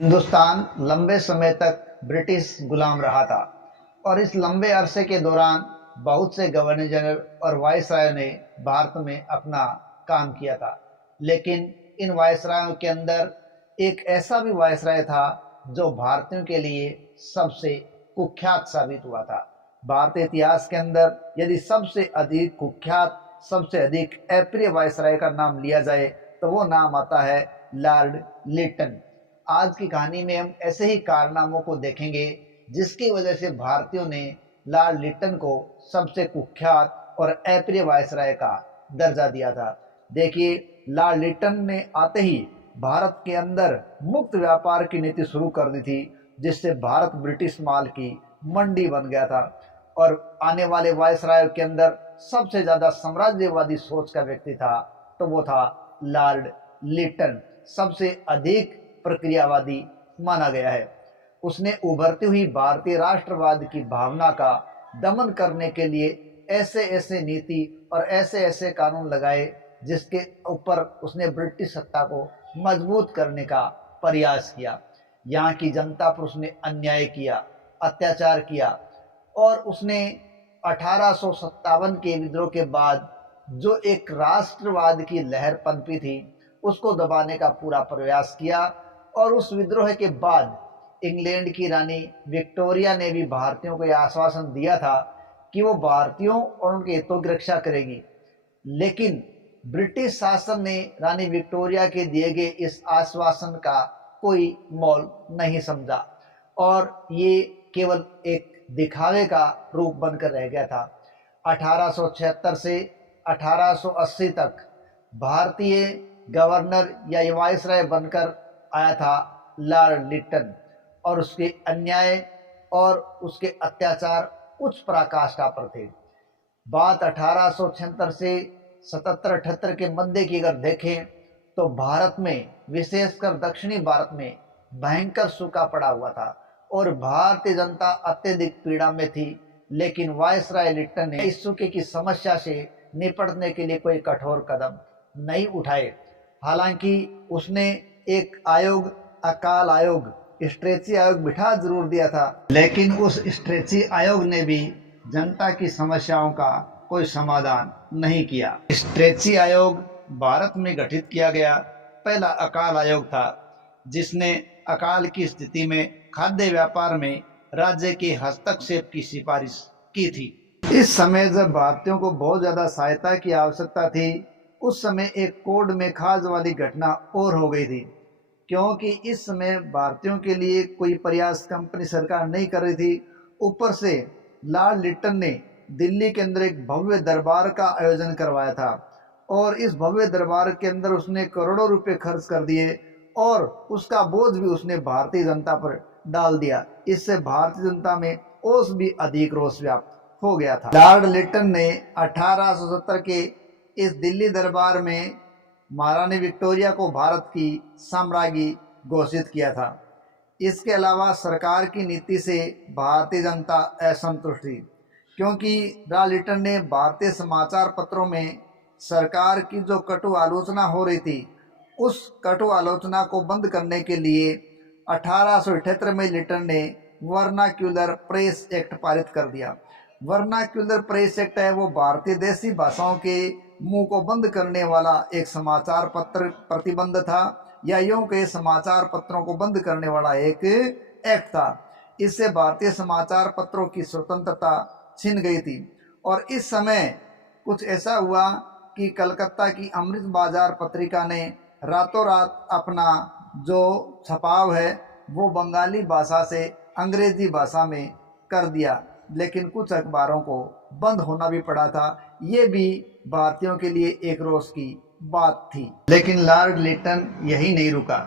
हिंदुस्तान लंबे समय तक ब्रिटिश गुलाम रहा था और इस लंबे अरसे के दौरान बहुत से गवर्नर जनरल और वायसराय ने भारत में अपना काम किया था। लेकिन इन वायसरायों के अंदर एक ऐसा भी वायसराय था जो भारतीयों के लिए सबसे कुख्यात साबित हुआ था। भारतीय इतिहास के अंदर यदि सबसे अधिक कुख्यात, सबसे अधिक अप्रिय वायसराय का नाम लिया जाए तो वो नाम आता है लॉर्ड लिटन। आज की कहानी में हम ऐसे ही कारनामों को देखेंगे जिसकी वजह से भारतीयों ने लॉर्ड लिटन को सबसे कुख्यात और अप्रिय वायसराय का दर्जा दिया था। देखिए, लॉर्ड लिटन ने आते ही भारत के अंदर मुक्त व्यापार की नीति शुरू कर दी थी, जिससे भारत ब्रिटिश माल की मंडी बन गया था। और आने वाले वायसराय के अंदर सबसे ज्यादा साम्राज्यवादी सोच का व्यक्ति था तो वो था लॉर्ड लिटन। सबसे अधिक प्रक्रियावादी माना गया है। उसने उभरती हुई भारतीय राष्ट्रवाद की भावना का दमन करने के लिए ऐसे ऐसे नीति और ऐसे ऐसे कानून लगाए जिसके ऊपर उसने ब्रिटिश सत्ता को मजबूत करने का प्रयास किया। यहाँ की जनता पर उसने अन्याय किया, अत्याचार किया और उसने 1857 के विद्रोह के बाद जो एक राष्ट्रवाद की लहर पनपी थी उसको दबाने का पूरा प्रयास किया। और उस विद्रोह के बाद इंग्लैंड की रानी विक्टोरिया ने भी भारतीयों को यह आश्वासन दिया था कि वो भारतीयों और उनके हितों की रक्षा करेगी। लेकिन ब्रिटिश शासन ने रानी विक्टोरिया के दिए गए इस आश्वासन का कोई मोल नहीं समझा और ये केवल एक दिखावे का रूप बनकर रह गया था। 1876 से 1880 तक भारतीय गवर्नर या वायसराय बनकर आया था लॉर्ड लिटन और उसके अन्याय और उसके अत्याचार उच्च पराकाष्ठा पर थे। बात 1876 से 77-78 के मध्य की अगर देखें तो भारत में, विशेषकर दक्षिणी भारत में भयंकर सूखा पड़ा हुआ था और भारतीय जनता अत्यधिक पीड़ा में थी। लेकिन वायसराय लिटन ने इस सूखे की समस्या से निपटने के लिए कोई कठोर कदम नहीं उठाए। हालांकि उसने एक आयोग, अकाल आयोग, स्ट्रेची आयोग बिठा जरूर दिया था, लेकिन उस स्ट्रेची आयोग ने भी जनता की समस्याओं का कोई समाधान नहीं किया। स्ट्रेची आयोग भारत में गठित किया गया पहला अकाल आयोग था, जिसने अकाल की स्थिति में खाद्य व्यापार में राज्य के हस्तक्षेप की सिफारिश की थी। इस समय जब भारतीयों को बहुत ज्यादा सहायता की आवश्यकता थी, उस समय एक कोड में खास वाली घटना और हो गई थी, क्योंकि इस समय भारतीयों के लिए कोई प्रयास कंपनी सरकार नहीं कर रही थी। ऊपर से लॉर्ड लिटन ने दिल्ली के अंदर एक भव्य दरबार का आयोजन करवाया था और इस भव्य दरबार के अंदर उसने करोड़ों रुपए खर्च कर दिए और उसका बोझ भी उसने भारतीय जनता पर डाल दिया। इससे भारतीय जनता में और भी अधिक रोष व्याप्त हो गया था। लॉर्ड लिटन ने 1870 के इस दिल्ली दरबार में महारानी विक्टोरिया को भारत की साम्राज्ञी घोषित किया था। इसके अलावा सरकार की नीति से भारतीय जनता असंतुष्ट थी, क्योंकि लॉर्ड लिटन ने भारतीय समाचार पत्रों में सरकार की जो कटु आलोचना हो रही थी, उस कटु आलोचना को बंद करने के लिए 1878 में लिटन ने वर्नाक्यूलर प्रेस एक्ट पारित कर दिया। वर्नाक्यूलर प्रेस एक्ट है वो भारतीय देसी भाषाओं के मुंह को बंद करने वाला एक समाचार पत्र प्रतिबंध था, या यूं के समाचार पत्रों को बंद करने वाला एक एक्ट था। इससे भारतीय समाचार पत्रों की स्वतंत्रता छिन गई थी। और इस समय कुछ ऐसा हुआ कि कलकत्ता की अमृत बाजार पत्रिका ने रातों रात अपना जो छपाव है वो बंगाली भाषा से अंग्रेजी भाषा में कर दिया, लेकिन कुछ अखबारों को बंद होना भी पड़ा था। ये भी भारतीयों के लिए एक रोष की बात थी। लेकिन लॉर्ड लिटन यही नहीं रुका।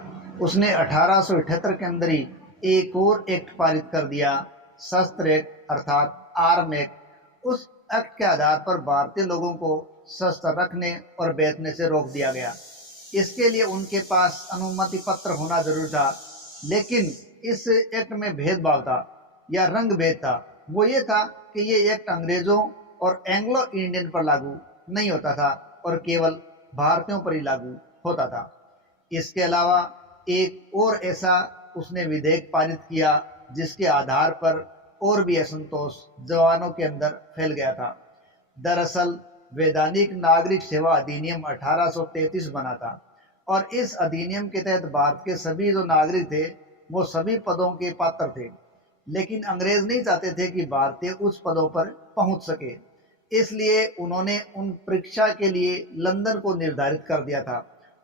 उसने 1878 के अंदर ही एक और एक्ट पारित कर दिया, शस्त्र एक्ट अर्थात आर्म एक्ट। उस एक्ट के आधार पर भारतीय लोगों को शस्त्र रखने और बेचने से रोक दिया गया। इसके लिए उनके पास अनुमति पत्र होना जरूरी था, लेकिन इस एक्ट में भेदभाव था या रंग भेद था। वो ये था कि ये एक्ट अंग्रेजों और एंग्लो इंडियन पर लागू नहीं होता था और केवल भारतीयों पर ही लागू होता था। इसके अलावा एक और ऐसा उसने विधेयक पारित किया जिसके आधार पर और भी असंतोष जवानों के अंदर फैल गया था। दरअसल वैधानिक नागरिक सेवा अधिनियम 1833 बना था और इस अधिनियम के तहत भारत के सभी जो नागरिक थे वो सभी पदों के पात्र थे, लेकिन अंग्रेज नहीं चाहते थे कि भारतीय उच्च पदों पर पहुंच सके, इसलिए उन्होंने उन परीक्षा के लिए लंदन को निर्धारित कर दिया था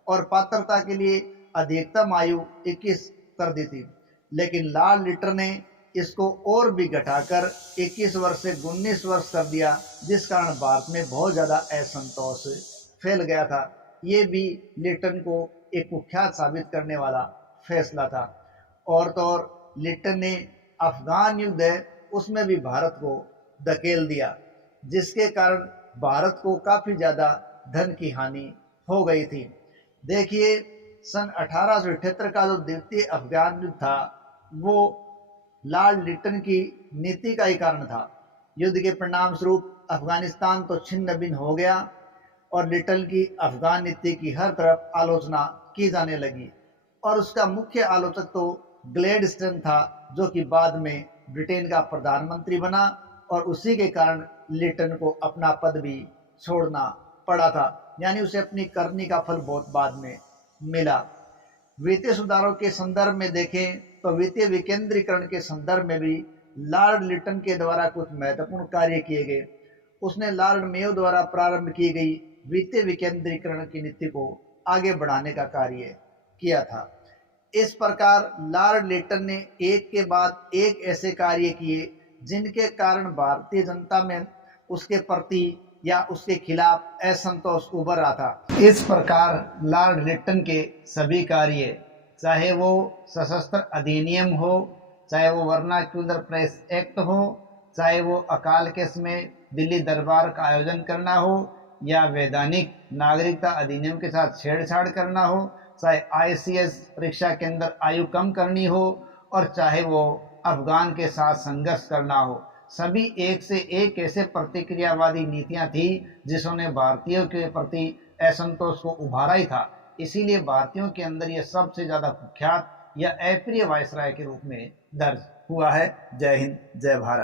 और पात्रता के लिए अधिकतम आयु 21 कर दी थी। लेकिन लॉर्ड लिटन ने इसको और भी घटाकर 21 वर्ष से 19 वर्ष कर दिया, जिस कारण भारत में बहुत ज़्यादा असंतोष फैल गया था। ये भी लिटन को एक कुख्यात साबित करने वाला फैसला था। और तो और लिटन ने अफगान युद्ध है उसमें भी भारत को धकेल दिया, जिसके कारण भारत को काफ़ी ज़्यादा धन की हानि हो गई थी। देखिए, सन 1878 का जो द्वितीय अफगान युद्ध था वो लॉर्ड लिटन की नीति का ही कारण था। युद्ध के परिणाम स्वरूप अफगानिस्तान तो छिन्न भिन्न हो गया और लिटन की अफगान नीति की हर तरफ आलोचना की जाने लगी और उसका मुख्य आलोचक तो ग्लैडस्टोन था, जो कि बाद में ब्रिटेन का प्रधानमंत्री बना और उसी के कारण लिटन को अपना पद भी छोड़ना पड़ा था, यानी उसे अपनी करनी का फल बहुत बाद में मिला। वित्तीय सुधारों के संदर्भ में देखें तो वित्तीय विकेंद्रीकरण के संदर्भ में भी लॉर्ड लिटन के द्वारा कुछ महत्वपूर्ण कार्य किए गए। उसने लॉर्ड मेयो द्वारा प्रारंभ की गई वित्तीय विकेंद्रीकरण की नीति को आगे बढ़ाने का कार्य किया था। इस प्रकार लॉर्ड लिटन ने एक के बाद एक ऐसे कार्य किए जिनके कारण भारतीय जनता में उसके प्रति या उसके खिलाफ असंतोष उभर रहा था। इस प्रकार लॉर्ड लिटन के सभी कार्य, चाहे वो सशस्त्र अधिनियम हो, चाहे वो वर्नाक्यूलर प्रेस एक्ट हो, चाहे वो अकाल के समय दिल्ली दरबार का आयोजन करना हो या वैधानिक नागरिकता अधिनियम के साथ छेड़छाड़ करना हो, चाहे ICS परीक्षा के अंदर आयु कम करनी हो और चाहे वो अफगान के साथ संघर्ष करना हो, सभी एक से एक ऐसे प्रतिक्रियावादी नीतियां थी जिसने भारतीयों के प्रति असंतोष को उभारा ही था। इसीलिए भारतीयों के अंदर यह सबसे ज़्यादा कुख्यात या अप्रिय वायसराय के रूप में दर्ज हुआ है। जय हिंद, जय भारत।